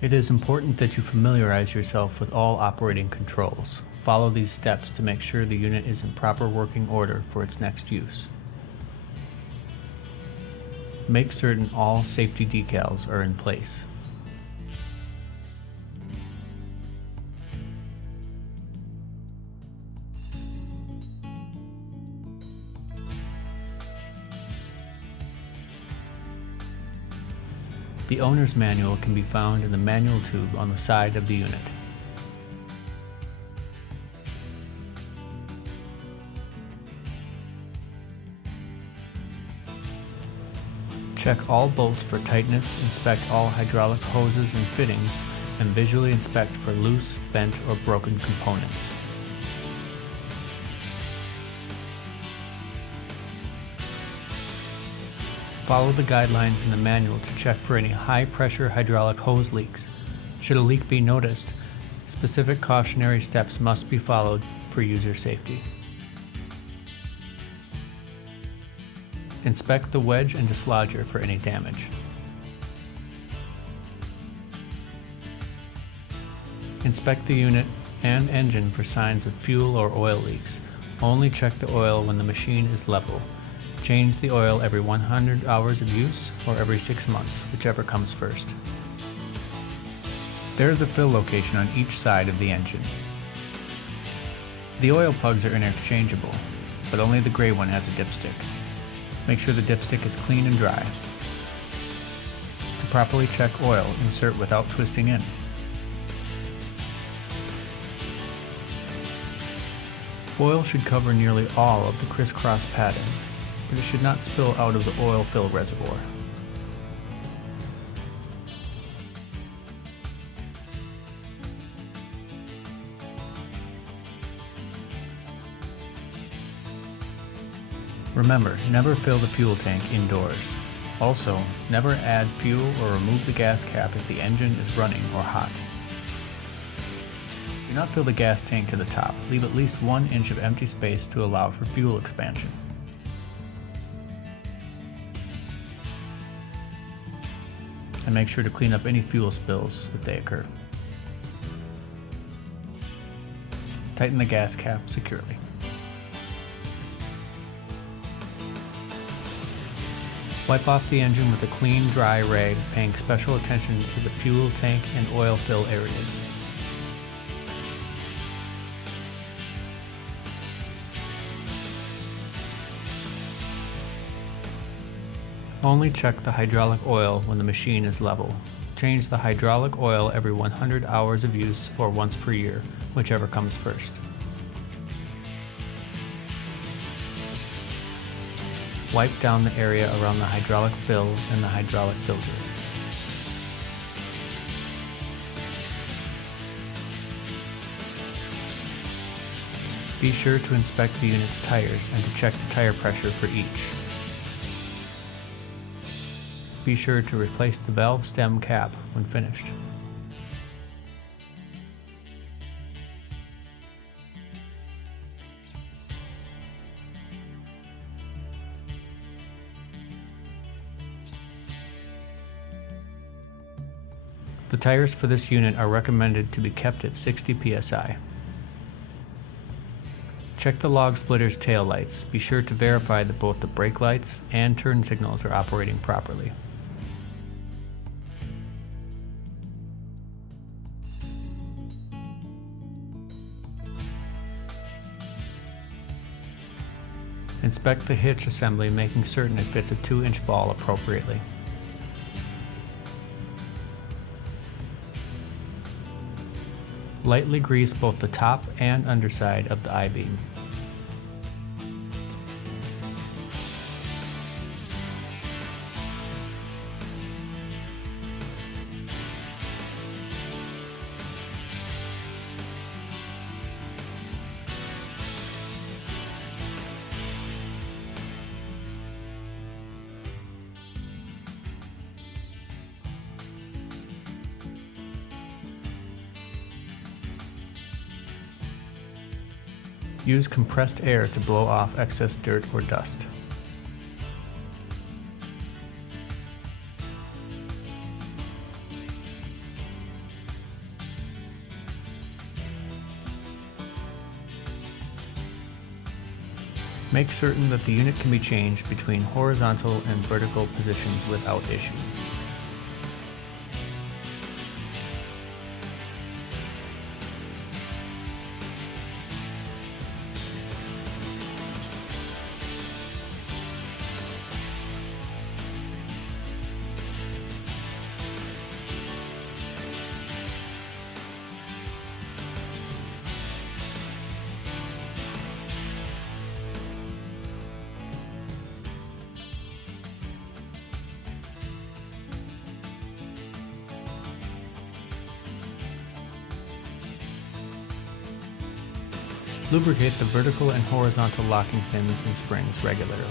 It is important that you familiarize yourself with all operating controls. Follow these steps to make sure the unit is in proper working order for its next use. Make certain all safety decals are in place. The owner's manual can be found in the manual tube on the side of the unit. Check all bolts for tightness, inspect all hydraulic hoses and fittings, and visually inspect for loose, bent, or broken components. Follow the guidelines in the manual to check for any high-pressure hydraulic hose leaks. Should a leak be noticed, specific cautionary steps must be followed for user safety. Inspect the wedge and dislodger for any damage. Inspect the unit and engine for signs of fuel or oil leaks. Only check the oil when the machine is level. Change the oil every 100 hours of use or every 6 months, whichever comes first. There is a fill location on each side of the engine. The oil plugs are interchangeable, but only the gray one has a dipstick. Make sure the dipstick is clean and dry. To properly check oil, insert without twisting in. Oil should cover nearly all of the crisscross pattern, but it should not spill out of the oil fill reservoir. Remember, never fill the fuel tank indoors. Also, never add fuel or remove the gas cap if the engine is running or hot. Do not fill the gas tank to the top. Leave at least 1 inch of empty space to allow for fuel expansion. And make sure to clean up any fuel spills if they occur. Tighten the gas cap securely. Wipe off the engine with a clean, dry rag, paying special attention to the fuel tank and oil fill areas. Only check the hydraulic oil when the machine is level. Change the hydraulic oil every 100 hours of use or once per year, whichever comes first. Wipe down the area around the hydraulic fill and the hydraulic filter. Be sure to inspect the unit's tires and to check the tire pressure for each. Be sure to replace the valve stem cap when finished. The tires for this unit are recommended to be kept at 60 psi. Check the log splitter's tail lights. Be sure to verify that both the brake lights and turn signals are operating properly. Inspect the hitch assembly, making certain it fits a 2-inch ball appropriately. Lightly grease both the top and underside of the I-beam. Use compressed air to blow off excess dirt or dust. Make certain that the unit can be changed between horizontal and vertical positions without issue. Lubricate the vertical and horizontal locking pins and springs regularly.